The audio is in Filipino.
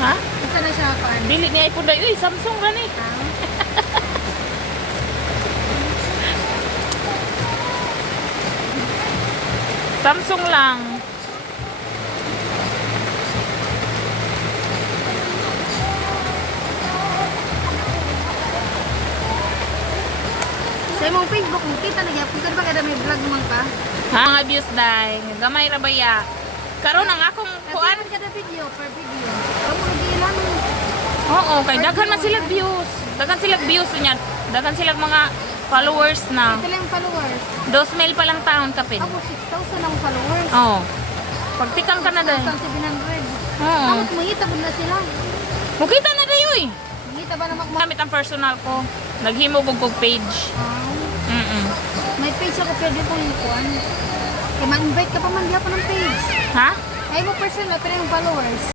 Ha? Isa na siya paan. Dili ni iPhone dai. Uy, Samsung ra ni. Samsung lang. Sa imong Facebook, kita na gyapon ka ba kada may vlog man ka? Ha? Mga views dai. Gamay ra baya. Karon ang akong kuan. Kuan kada video per video. Amo lagi ilang. Oo, kay daghan man sila views. Daghan sila views niyan. Daghan sila mga followers na. Ito lang followers. 2,000 pa lang taon kapin. Ako 6,000 ang followers. Oo. Pagtikang ka na dai. 6,700. Oo. Ako mangita ba na sila? Mukita na dayo eh. Mangita ba na Gamit ang personal ko. Naghimo kog page. May page ako pwede kong ikuan. Kaya ma-invite ka pa man gyapon ng page. Ha? Ay mo personal pero yung followers.